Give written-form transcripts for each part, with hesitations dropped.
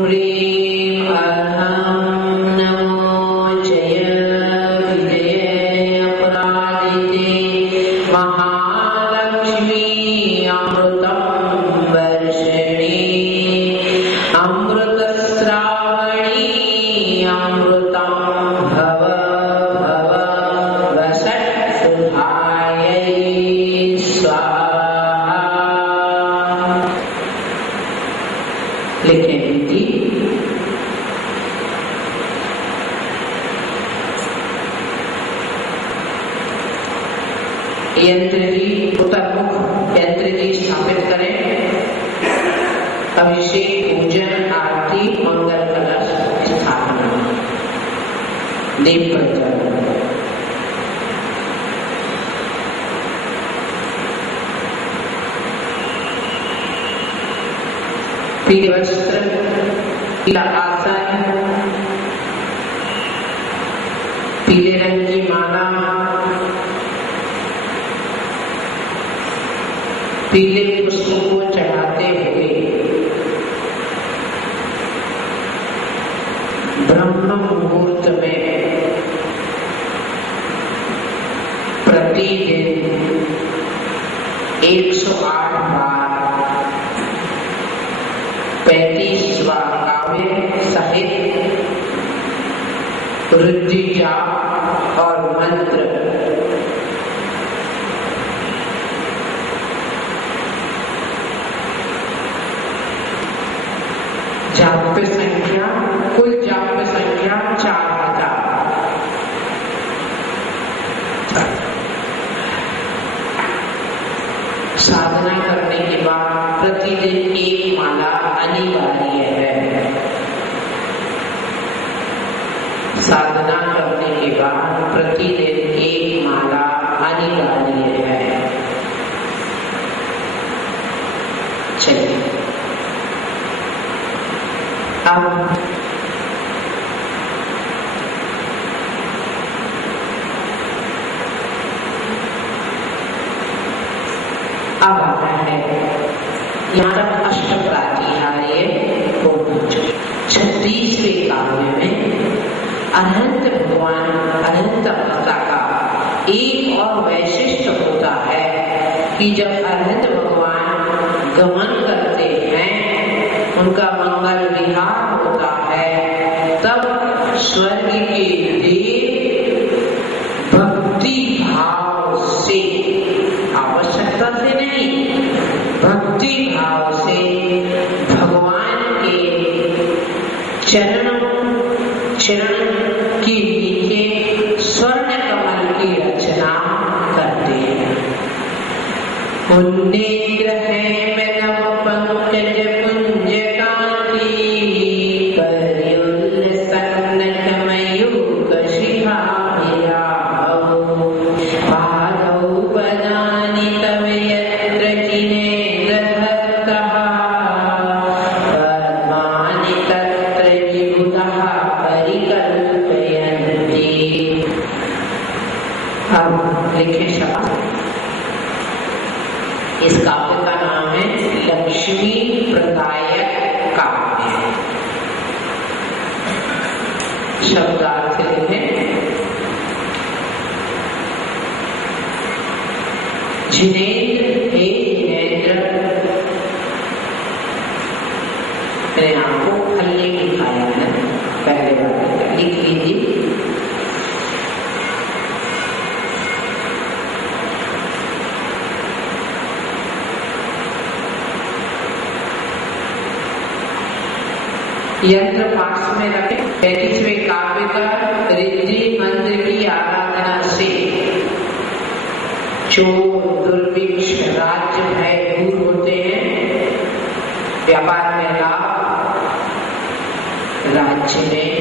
ह्रीं अहं नमो जय विजयपरादिते महालक्ष्मी अमृतं वर्षिणी अमृतस्रावणी अमृतं भव भव वसत्सुधायै स्वाहा। लिखें दीदी। यंत्र जी उत्तरमुख यंत्र जी स्थापित करें। अभिषेक पूजन आरती मंगल कलश स्थापना दीप प्रज्वलन। पीले वस्त्र पीला आसन पीले रंग की माला पीले पुष्पों को चढ़ाते हुए ब्रह्म मुहूर्त में प्रतिदिन 108 बार 35वां काव्य सहित रुद्री जाप और मंत्र जाप्य संख्या कुल जाप्य संख्या 4000। साधना करने के बाद प्रतिदिन एक माला अनिवार्य है। साधना करने के बाद प्रतिदिन एक माला अनिवार्य है। चलिए अब आता है यहाँ तक अष्टप्रातिहार्य को 36वें काव्य में अनंत भगवान अनंत माता का एक और वैशिष्ट होता है कि जब अनंत भगवान गमन करते हैं उनका मंगल विहार होता है तब स्वर्ग के देव भक्ति भाव से आवश्यकता से नहीं भक्ति भाव से भगवान के चरण की नीचे स्वर्ण कमल की रचना करते हैं। उन्नेत्र है में नव पंकज पुंज कांति करयुल सन्नत मयूख शिखा विराहो पादौ बदानि तव यत्र जिनेन्द्र धत्तः पद्मानि तत्र विबुधः परिकल्पयन्ति। अब लिखे शब्द। इस काव्य का नाम है लक्ष्मी प्रदायक काव्य। शब्दार्थ लिखें। जिनेन्द्र हे जिनेन्द्र मैंने आपको हल्ले लिखाया है पहले बार लिख लीजिए। यंत्र पास में रखे। 35वें काव्य का रिद्धि मंत्र की आराधना से चोर दुर्भिक्ष राज्य भय दूर होते हैं। व्यापार में लाभ राज्य में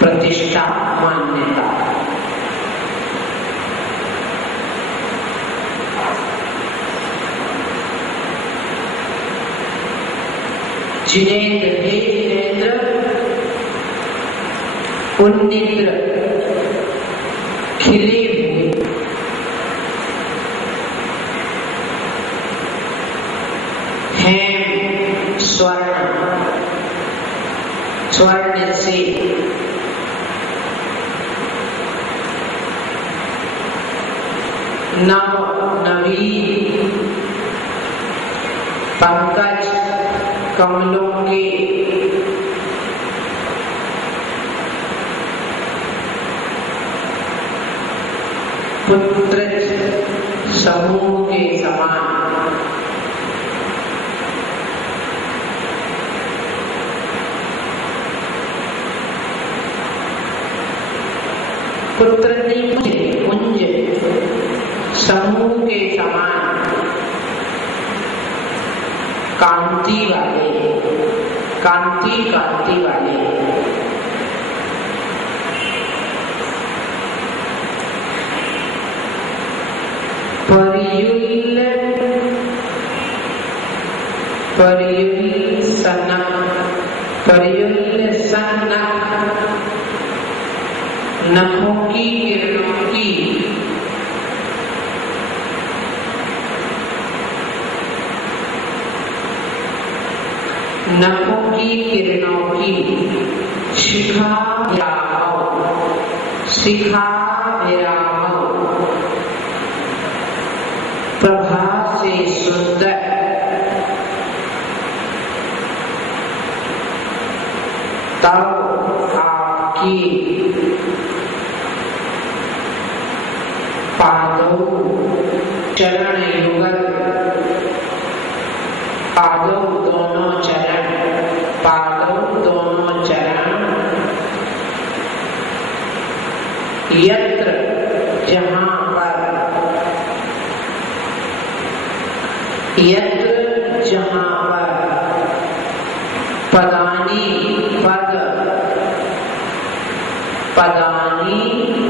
प्रतिष्ठा मान्यता। जिनेन्द्र हे जिनेन्द्र उन्निद्र खिले हुए हैं स्वर्ण स्वर्ण से नवीन पंकज कमलों के पुत्र समूह के समान पुत्र पुंज समूह के समान कांति वाले कांति वाले परियुल सनक नखों की किरणों की शिखा विरामो प्रभा से सुंदर तब आपकी पादों चरण युगल पादों दोनों चरण यत्र जहाँ पर पदानी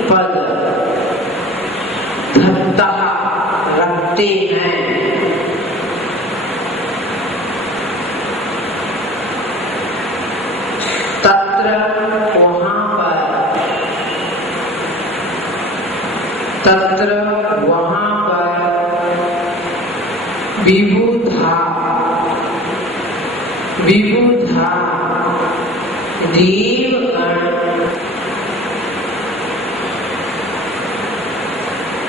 पद धत्ता रखते हैं तत्र वहाँ पर विबुधा देवगण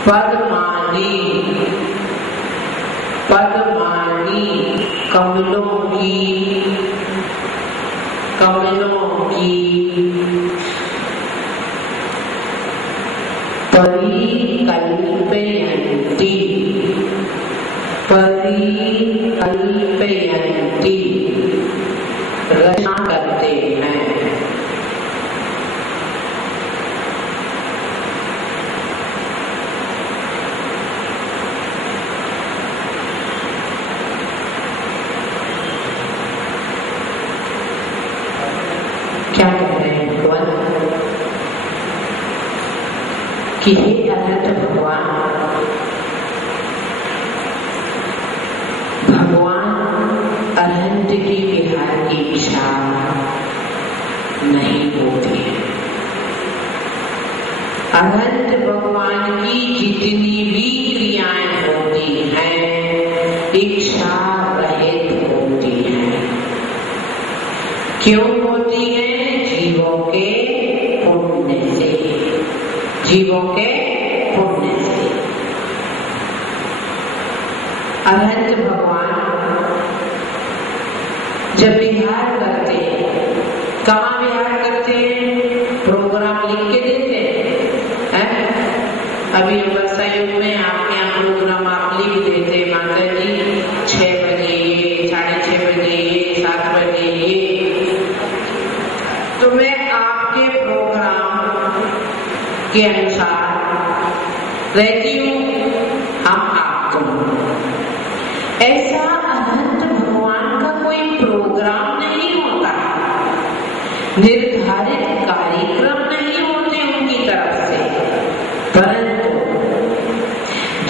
पद्मानी कमलों की परिकल्पयन्ति रचना करते हैं। क्या कह रहे हैं भगवान कि हे अनंत भगवान अनंत के विहार की इच्छा नहीं होती है। अनंत भगवान की जितनी भी क्रियाएं होती हैं इच्छा रहित होती हैं। क्यों होती हैं? जीवों के पुण्य से अनंत भगवान जब विहार करते हैं, कहाँ विहार करते हैं? प्रोग्राम लिख के देते हैं। अभी अवस्था युग में आपके यहाँ प्रोग्राम आप लिख देते, माता जी 6 बजे ये, 6:30 बजे ये, 7 बजे ये। तो मैं आपके प्रोग्राम के अनुसार रहती हूँ, हम आपको ऐसा अनंत भगवान का कोई प्रोग्राम नहीं होता, निर्धारित कार्यक्रम नहीं होते उनकी तरफ से, परंतु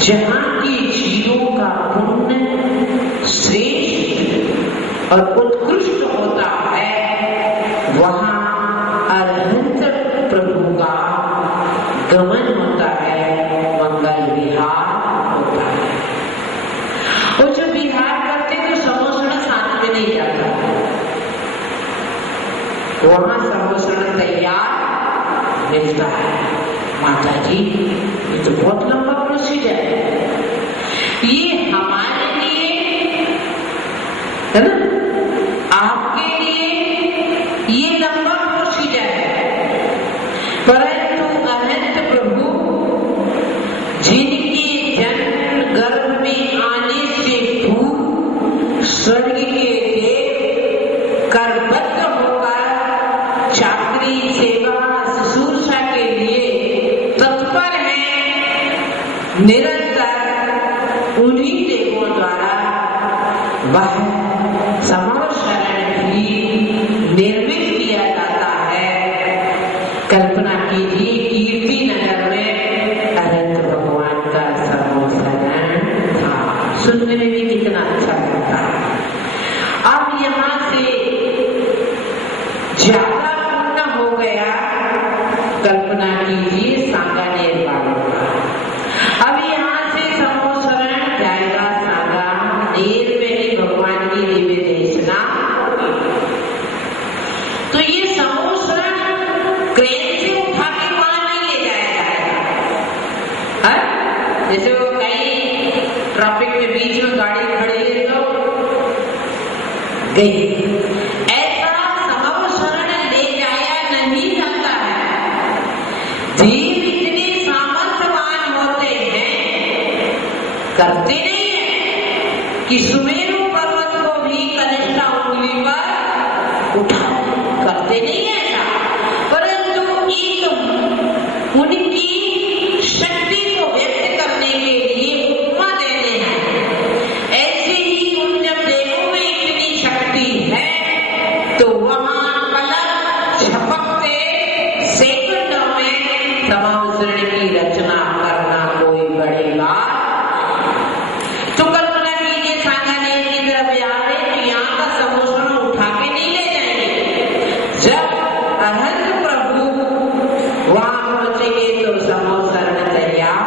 जहाँ की जीवों का पुण्य श्रेष्ठ और उत्कृष्ट होता है वहाँ अनंत प्रभु का गमन होता है, मंगल विहार होता है। वो जो विहार करते तो समोसड़ा साथ में नहीं जाता, वहां सम्मोषण तैयार मिलता है। माता जी ये तो बहुत लंबा प्रोसीजर है, ये हमारे लिए है ना, आपके लिए ये लंबा प्रोसीजर है, परंतु अनंत प्रभु जिनके जन्म गर्भ में आने से पूर्व स्वर्ग के देव करबद्ध होकर चाकरी सेवा शुश्रूषा के लिए तत्पर हैं, निरंतर उन्हीं देवों द्वारा वह समर शरण भी निर्मित किया जाता है। कल्पना कीजिए कीर्ति नगर में अनंत भगवान का समर शरण था, सुनने में भी कितना अच्छा लगता है। अब यहाँ से ज्यादा पूर्ण हो गया, कल्पना कीजिए सांगानेर वालों का। अब यहाँ से समोसरण जाएगा सांगानेर में ही भगवान की दिव्य देशना। तो ये समोसरण क्रेन से उठा के वहां नहीं ले जाया जाएगा, जैसे वो कहीं ट्रैफिक के बीच में गाड़ी खड़ी है तो गई, ऐसा समोसरण ले जाया नहीं जाता है। देव इतने सामर्थ्यवान होते हैं, करते नहीं है कि सुमेरु पर्वत को भी कनिष्ठा उंगली पर उठा, करते नहीं है ऐसा, परंतु एक उनकी शक्ति को व्यक्त करने के लिए उपमा देते हैं। ऐसे ही उन जब देवों में इतनी शक्ति है तो वहां पलक झपकते सेकंडों में समावसरण की रचना करना कोई बड़ी बात। तो कल्पना कीजिए सांगानेर की तरफ जा रहे तो यहाँ का समोसरण उठा के नहीं ले जाएंगे। जब अनंत प्रभु वहां पहुंचेंगे तो समोसरण तैयार।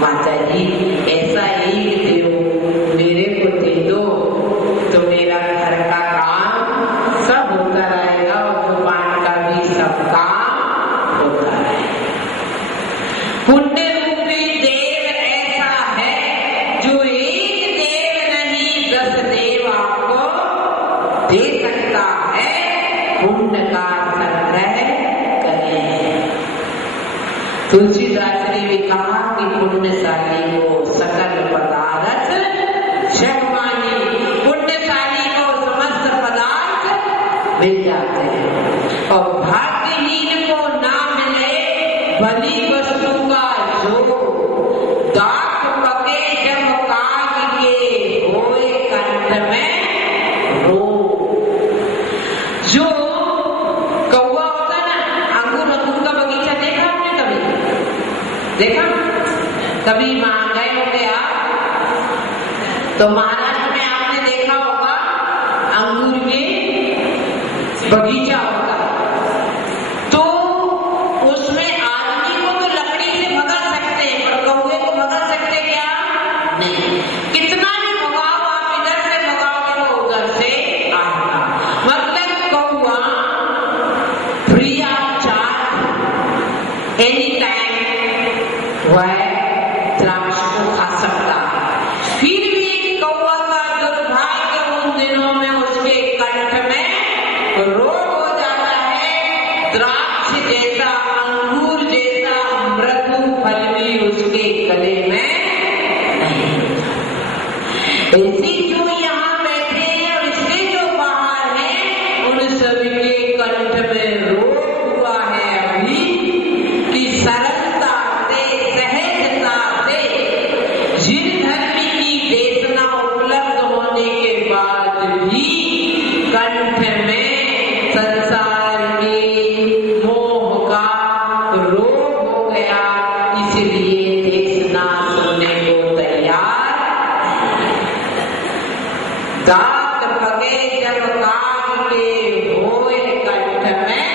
माता जी ऐसा ही देव मेरे को दे दो तो मेरा घर का काम सब होता रहेगा और भगवान का भी सब काम होता रहेगा। पुण्य रूपी देव ऐसा है जो एक देव नहीं 10 देव आपको दे सकता है। पुण्य का संग्रह करें। तुलसीदास ने भी कहा कि पुण्यशाली को सकल पदार्थ जगमानी, पुण्यशाली को समस्त पदार्थ मिल जाते हैं और भाग्यहीन को ना मिले बनी वस्तु का जो दाख पके जब काग के होए कंठ में रो। जो कौवा होता है ना, अंगूर का बगीचा देखा आपने कभी? देखा? कभी वहां गए होंगे आप तो महाराष्ट्र में आपने देखा होगा अंगूर के बगीचा होगा, तो उसमें आदमी को तो लकड़ी से भगा सकते हैं पर कौवे को भगा सकते क्या? नहीं। कितना भी भगाओ आप, इधर से भगाओगे वो उधर से आएगा। मतलब कौवा free of charge any time वह द्राक्ष को खा सकता है। फिर भी कौवा का दुर्भाग्य उन दिनों में उसके कंठ में रोग हो जाता है। द्राक्ष जैसा, अंगूर जैसा मृदु फल भी उसके गले में नहीं होता। ऐसी जो यहाँ बैठे हैं और इसके जो बाहर हैं उन सभी के कंठ में रोग हुआ है अभी कि सरलता से, सहजता से जिन धर्म की देशना उपलब्ध होने के बाद भी कंठ में संसार के मोह का रोग हो गया, इसलिए देशना सुनने को तैयार। दांत पके जब काग के होए कंठ में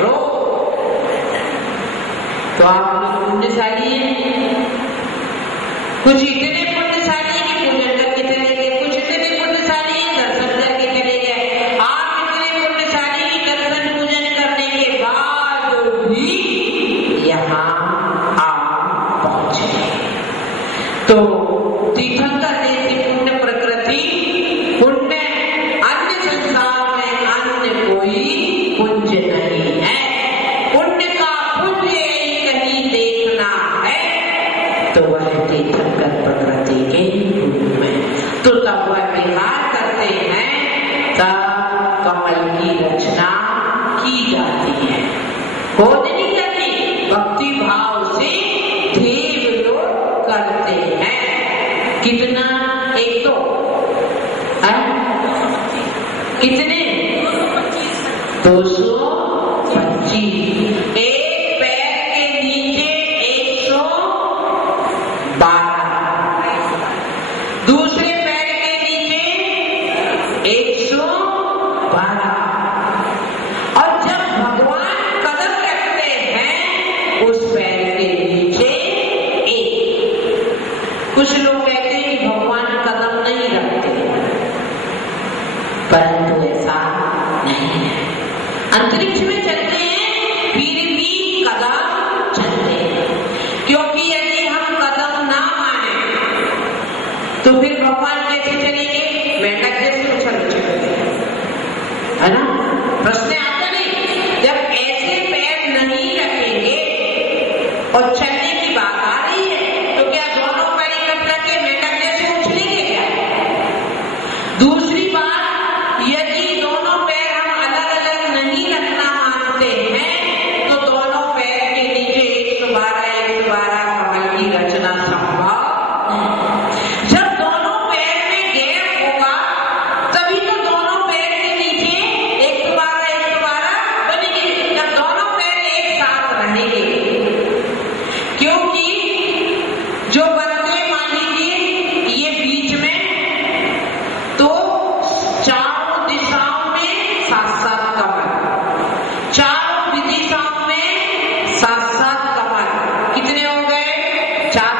रोग। तो आप लोग पुण्यशाली हैं, कुछ इतने पुण्यशाली कि पूजन करके चले गए, कुछ इतने पुण्यशाली हैं दर्शन करके चले गए। आप इतने पुण्यशाली कि कमल की रचना की जाती है। खोज नहीं करती, भक्ति भाव से देव लोग करते हैं। कितना? एक तो कितने? 225। एक पैर के नीचे 112, दूसरे पैर के नीचे 112। और जब भगवान कदम रखते हैं उस पैर के नीचे 1। कुछ लोग कहते हैं कि भगवान कदम नहीं रखते, परंतु ऐसा नहीं है। अंतरिक्ष में चलते हैं फिर भी कदम चलते हैं, क्योंकि यदि हम कदम ना माने तो फिर भगवान कैसे चलेंगे? मेंढक जैसे उछल उछल, है ना? प्रश्न आता नहीं। जब ऐसे पैर नहीं रखेंगे और चलने की बात आ रही है तो क्या दोनों पैर इकट्ठा के मेंढक जैसे उछलेंगे क्या? दूसरी बात, यदि दोनों पैर हम अलग अलग नहीं रखना मानते हैं तो दोनों पैर के नीचे 112 कमल की रचना संभव नहीं। जब दोनों पैर में गैप होगा तभी तो दोनों पैर के नीचे 112 बनेगी, जब दोनों पैर एक साथ रहेंगे। क्योंकि जो बनते, मान लीजिए ये बीच में, तो चारों दिशाओं में 7-7 कमल, चारों दिशाओं में 7-7 कमल, कितने हो गए? 4